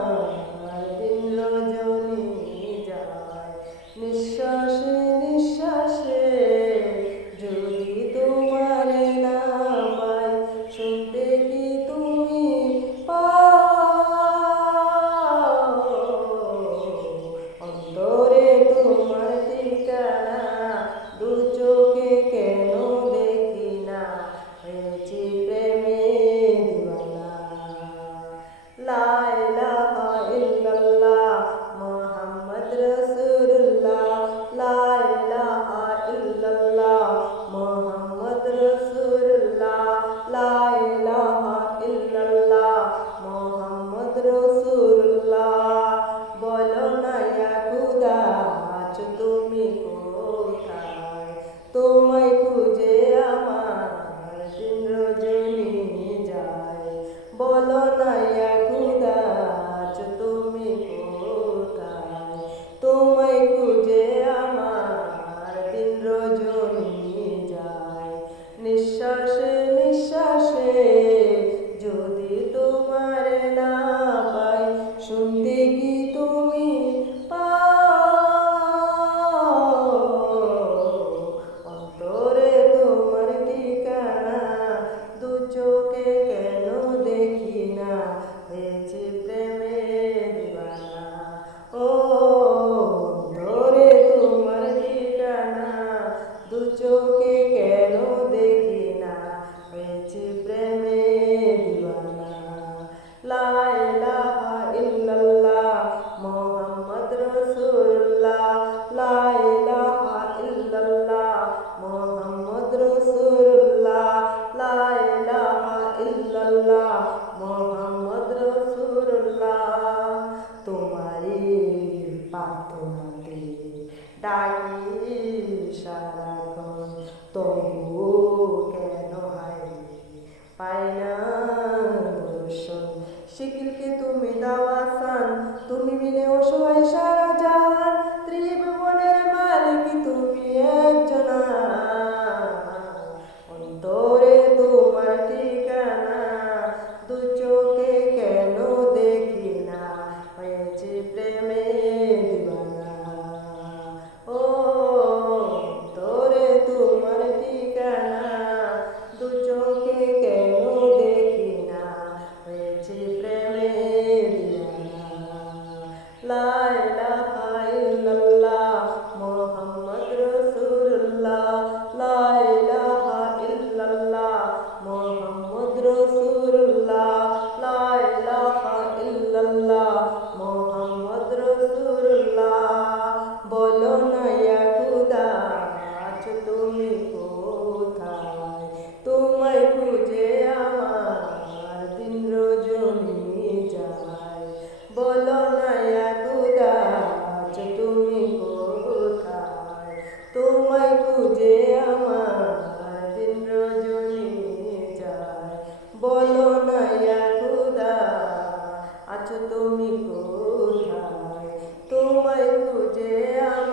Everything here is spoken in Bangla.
আমার দিন যায়। নিঃশ্বাসে নিঃশ্বাসে যদি তোমার না পাই শুনতে কি তুমি অন্তরে তোমার ঠিকানা দু চোখে কেন দেখি না? হয়েছি প্রেমে দিওয়ানা। লা বলো না খুদা আছো তুমি কোথায়? তোমায় খুঁজে আমার দিন রজনী যায়। নিঃশ্বাসে নিঃশ্বাসে যদি তোমার না পাই, শুনতে কি তুমি অন্তরে তোমার ঠিকানা দু চোখে রাসূলুল্লাহ, লা ইলাহা ইল্লাল্লাহ, মুহাম্মদ রাসূলুল্লাহ, লা ইলাহা ইল্লাল্লাহ, মুহাম্মদ রাসূলুল্লাহ। তোমারই প্রার্থনাতে ডাকি সারাক্ষণ তবু কেন হাই পাই না শিকিলকে তুমি দাওয়াসান তুমি বিনে অসহায় আছো তুমি কোথায়? তোমায় খুঁজে আমি